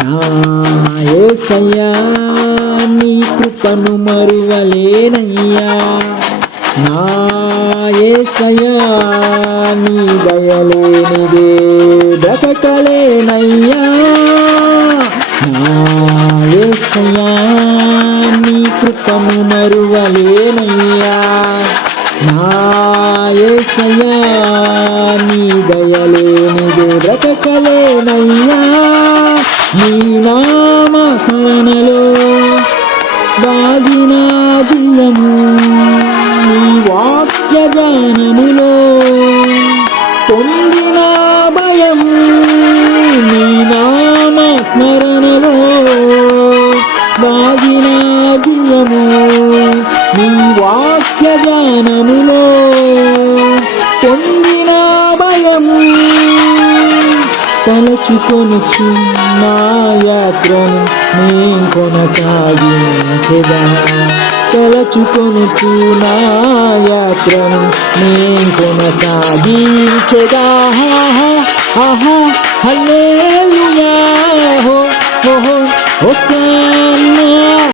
ఏసయ్యా నీ కృపను మరువలేనయ్యా. నా ఏసయ్యా నీ దయలేనిదే బ్రతకలేనయ్యా. నా యేసయ్యా నీ కృపను మరువలేనయ్యా. నా యేసయ్యా నీ దయలేనిదే బ్రతకలేనయ్యా. నీ నామ స్మరణలో దాగిన జీవము నీ వాక్య గానములో పొందిన భయం నీ తలచుకొనుచున్న యాత్రను నేను కొనసాగించదా. తలచుకొనుచున్న యాత్రను నేను కొనసాగించదా. ఆహా హల్లెలూయా హో హో హో